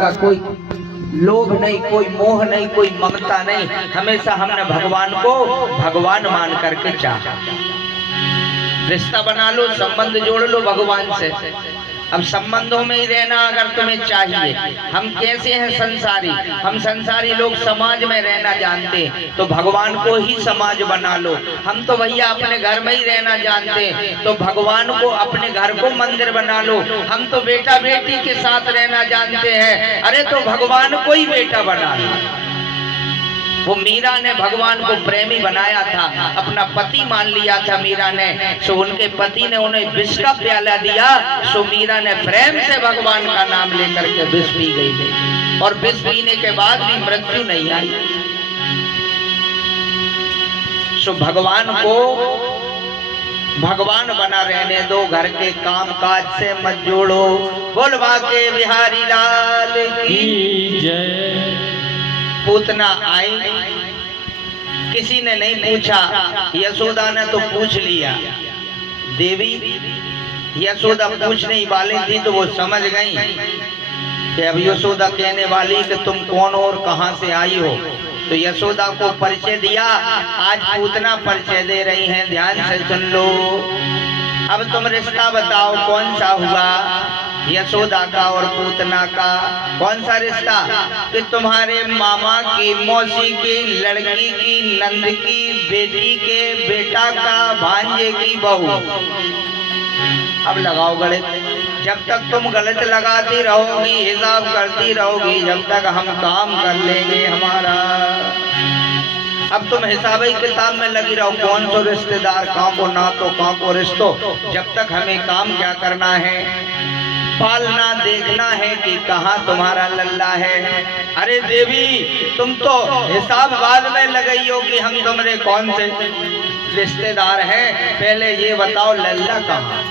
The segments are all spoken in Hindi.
का कोई लोभ नहीं, कोई मोह नहीं, कोई ममता नहीं। हमेशा हमने भगवान को भगवान मान करके चाहा। रिश्ता बना लो, संबंध जोड़ लो भगवान से। अब संबंधों में ही रहना अगर तुम्हें चाहिए। हम कैसे हैं संसारी, हम संसारी लोग समाज में रहना जानते हैं, तो भगवान को ही समाज बना लो। हम तो भैया अपने घर में ही रहना जानते हैं, तो भगवान को अपने घर को मंदिर बना लो। हम तो बेटा बेटी के साथ रहना जानते हैं, अरे तो भगवान को ही बेटा बना लो। वो मीरा ने भगवान को प्रेमी बनाया था, अपना पति मान लिया था मीरा ने। सो उनके पति ने उन्हें विष का प्याला दिया, सो मीरा ने प्रेम से भगवान का नाम लेकर के विष पी गई, और विष पीने के बाद भी मृत्यु नहीं आई। सो भगवान को भगवान बना रहने दो, घर के काम काज से मत जोड़ो। बोलवा के बिहारी लाल की जय। पूतना आई, किसी ने नहीं पूछा, यशोदा ने तो पूछ लिया। देवी यशोदा पूछने ही वाली थी तो वो समझ गई कि अब यशोदा कहने वाली कि तुम कौन हो और कहां से आई हो। तो यशोदा को परिचय दिया। आज पूतना परिचय दे रही हैं, ध्यान से सुन लो। अब तुम रिश्ता बताओ कौन सा हुआ, यशोदा का और पूतना का। कौन सा रिश्ता? कि तुम्हारे मामा की मौसी की लड़की की नंद की बेटी के बेटा का भांजे की बहू। अब लगाओ गलत। जब तक तुम गलत लगाती रहोगी, हिसाब करती रहोगी, जब तक हम काम कर लेंगे हमारा। अब तुम हिसाब किताब में लगी रहो, कौन सो रिश्तेदार, कहाँ को नातो, कहाँ को रिश्तो। जब तक हमें काम क्या करना है, पालना देखना है कि कहाँ तुम्हारा लल्ला है। अरे देवी तुम तो हिसाब बाद में लगाई हो कि हम तुम्हारे कौन से रिश्तेदार हैं, पहले ये बताओ लल्ला कहाँ।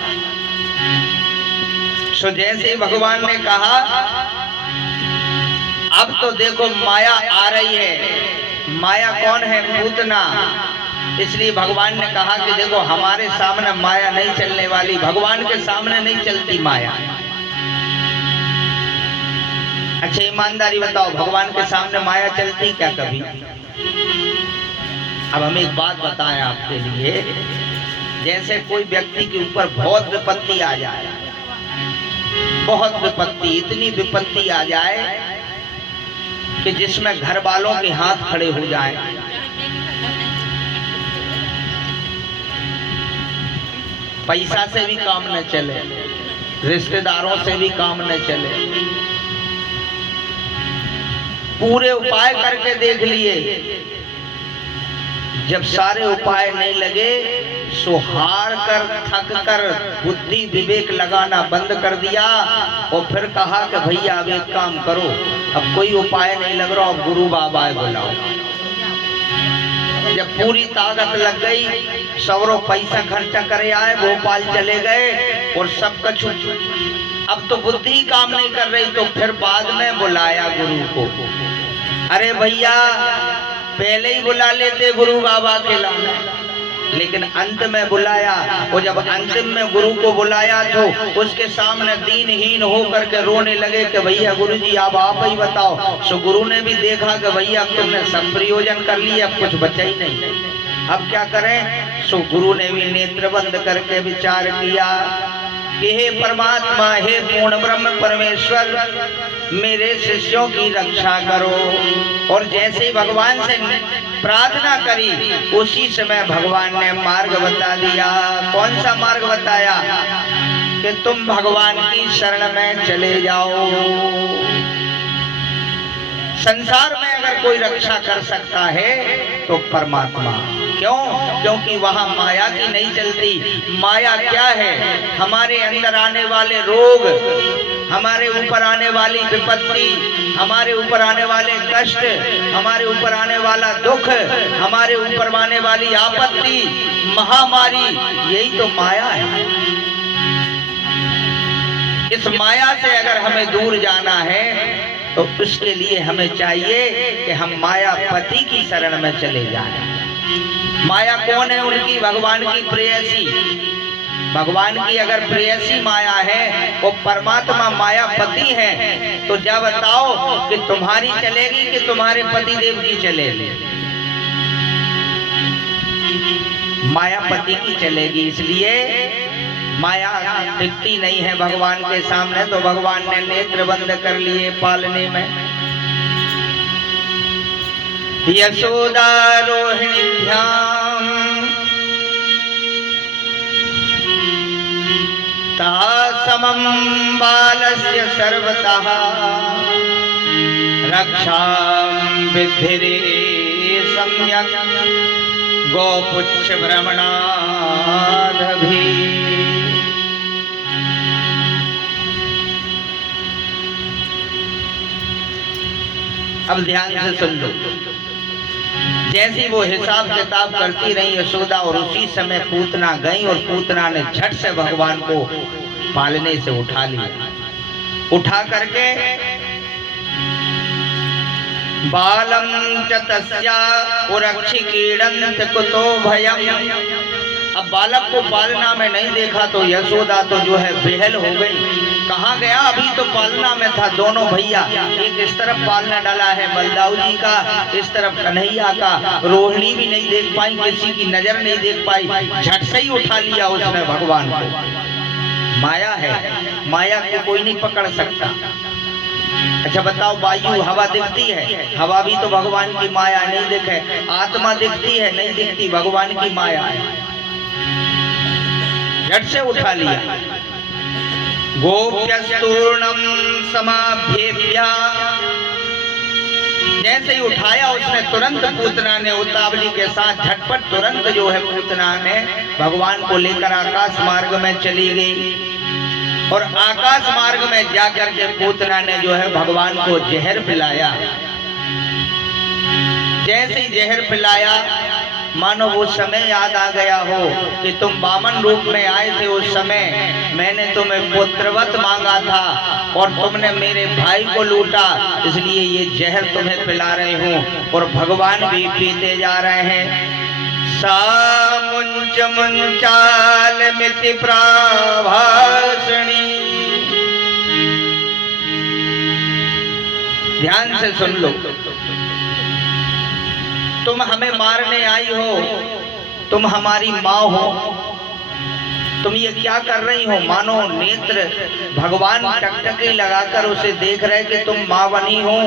सो जैसे भगवान ने कहा, अब तो देखो माया आ रही है। माया कौन है? पूतना। इसलिए भगवान ने कहा कि देखो हमारे सामने माया नहीं चलने वाली, भगवान के सामने नहीं चलती माया। अच्छा ईमानदारी बताओ, भगवान के सामने माया चलती क्या कभी? अब हम एक बात बताएं आपके लिए, जैसे कोई व्यक्ति के ऊपर बहुत विपत्ति आ जाए, बहुत विपत्ति, इतनी विपत्ति आ जाए कि जिसमें घर वालों के हाथ खड़े हो जाएं। पैसा से भी काम न चले, रिश्तेदारों से भी काम न चले, पूरे उपाय करके देख लिए, जब सारे उपाय नहीं लगे सो हार कर थक कर बुद्धि विवेक लगाना बंद कर दिया। और फिर कहा कि भैया अब एक काम करो, अब कोई उपाय नहीं लग रहा, अब गुरु बाबा बुलाओ। जब पूरी ताकत लग गई, सौरों पैसा खर्चा करे आए, भोपाल चले गए और सब कुछ, अब तो बुद्धि काम नहीं कर रही, तो फिर बाद में बुलाया गुरु को। अरे भैया पहले ही बुला लेते गुरु बाबा के लाने, लेकिन अंत में बुलाया। और जब अंतिम में गुरु को बुलाया तो उसके सामने दीनहीन हो करके रोने लगे कि भैया गुरु जी आप ही बताओ। सो गुरु ने भी देखा कि भैया तुमने सब प्रयोजन कर लिया, अब कुछ बचा ही नहीं, अब क्या करें। सो गुरु ने भी नेत्र बंद करके विचार किया कि हे परमात्मा, हे पूर्ण ब्रह्म परमेश्वर, मेरे शिष्यों की रक्षा करो। और जैसे ही भगवान से प्रार्थना करी, उसी समय भगवान ने मार्ग बता दिया। कौन सा मार्ग बताया? कि तुम भगवान की शरण में चले जाओ। संसार में अगर कोई रक्षा कर सकता है तो परमात्मा। क्यों? क्योंकि वहां माया की नहीं चलती। माया क्या है? हमारे अंदर आने वाले रोग, हमारे ऊपर आने वाली विपत्ति, हमारे ऊपर आने वाले कष्ट, हमारे ऊपर आने वाला दुख, हमारे ऊपर आने वाली आपत्ति, महामारी, यही तो माया है। इस माया से अगर हमें दूर जाना है तो उसके लिए हमें चाहिए कि हम मायापति की शरण में चले जाएं। माया कौन है? उनकी भगवान की प्रेयसी। भगवान की अगर प्रेयसी माया है, वो परमात्मा मायापति है, तो जब बताओ कि तुम्हारी चलेगी कि तुम्हारे पति देव की चलेगी? मायापति की चलेगी। इसलिए माया टिकती नहीं है भगवान के सामने, तो भगवान ने नेत्र बंद कर लिए पालने में। यशोदा रोहिणीभ्याम समं बालस्य सर्वतः रक्षां विद्धिरे सम्यक् गोपुच्छ भ्रमणादभि। अब ध्यान से सुन लो। जैसी वो हिसाब किताब करती रही यशोदा, और उसी समय पूतना गई और पूतना ने झट से भगवान को पालने से उठा लिया। उठा करके बालम च तस्या उरक्षिकीडन्त कुतो भयम्। अब बालक को पालना में नहीं देखा तो यशोदा तो जो है बेहल हो गई। कहाँ गया? अभी तो पालना में था। दोनों भैया, एक इस तरफ पालना डाला है बलदाऊ जी का, इस तरफ कन्हैया का। रोहिणी भी नहीं देख पाई, किसी की नजर नहीं देख पाई, झट से ही उठा लिया उसने भगवान को। माया है, माया को कोई नहीं पकड़ सकता। अच्छा बताओ, वायु हवा दिखती है, हवा भी तो भगवान की माया नहीं दिखे। आत्मा दिखती है, नहीं दिखती, भगवान की माया है। झट से उठा लिया। गोप्यस्तूर्णम समाभ्येभ्य, जैसे ही उठाया उसने तुरंत पूतना ने उतावली के साथ झटपट तुरंत जो है पूतना ने भगवान को लेकर आकाश मार्ग में चली गई। और आकाश मार्ग में जाकर के पूतना ने जो है भगवान को जहर पिलाया। जैसे ही जहर पिलाया, मानो वो समय याद आ गया हो कि तुम वामन रूप में आए थे। उस समय मैंने तुम्हें पुत्रवत मांगा था और तुमने मेरे भाई को लूटा, इसलिए ये जहर तुम्हें पिला रहे हूँ। और भगवान भी पीते जा रहे हैं। सा मुंच मुंचाल मिति प्राभाषणी। ध्यान से सुन लो। तुम हमें मारने आई हो, तुम हमारी माँ हो, तुम ये क्या कर रही हो? मानो नेत्र भगवान टकटकी लगाकर उसे देख रहे कि तुम माँ बनी हो।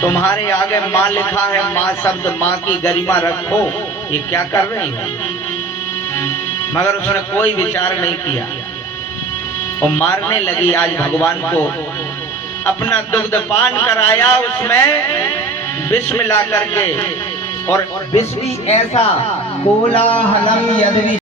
तुम्हारे आगे माँ लिखा है, माँ शब्द, माँ की गरिमा रखो। ये क्या कर रही हो? मगर उसने कोई विचार नहीं किया और मारने लगी। आज भगवान को अपना दुग्ध पान कराया, उसमें विष मिला करके, और विष भी ऐसा कोलाहलम यद्